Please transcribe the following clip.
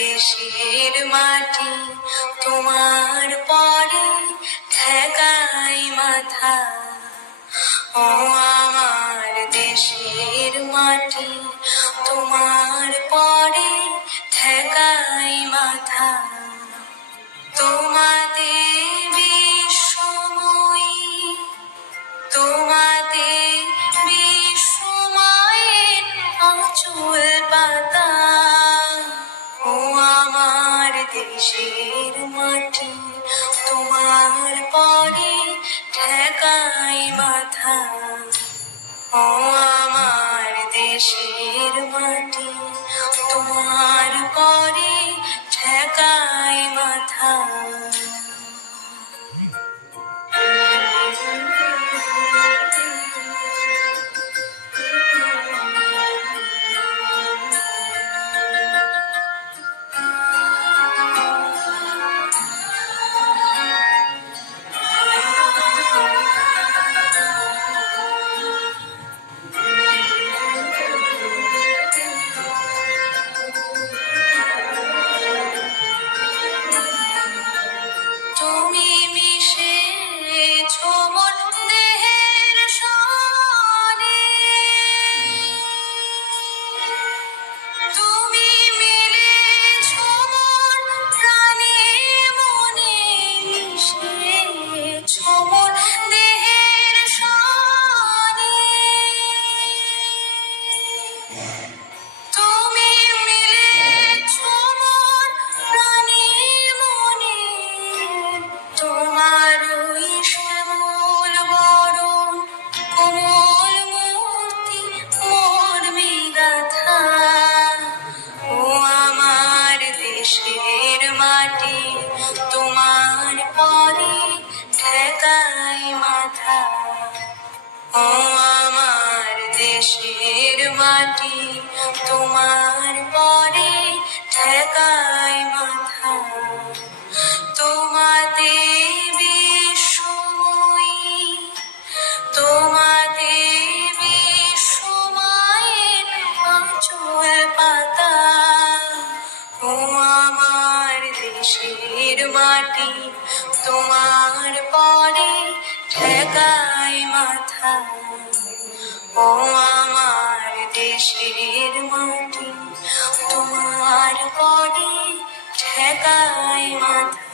দেশের মাটি তোমার পরে ঠেকাই মাথা। ও আমার দেশের মাটি তোমার পরে ঠেকাই মাথা। তোমাতে বিশ্বময়ী, তোমাতে বিশ্বমায়ের আঁচল পাতা। ও আমার দেশের মাটি তোমার পরে ঠেকাই মাথা। ও আমার দেশের মাটি তোমার পরে ঠেকাই মাথা। তুমি মিশেছ মোর দেহের সনে, তুমি মিলেছ মোর প্রাণে মনে, মিশেছ মোর দেহের সনে। তুমি মিলেছ মোর প্রাণে মনে, তোমার শ্যামল বরণ কোমল মূর্তি মোর বিগাথা। ও আমার দেশের মাটি তোমার পরে ঠেকাই মাথা। ও আমার দেশের মাটি তোমার পরে ঠেকাই মাথা। তোমাতে বিশ্বময়ী, তোমাতে বিশ্বমায়ের আঁচল পাতা। ও আমার দেশের মাটি তোমার পরে ঠেকাই মাথা। ও আমার দেশের মাটি তোমার পরে ঠেকাই মাথা।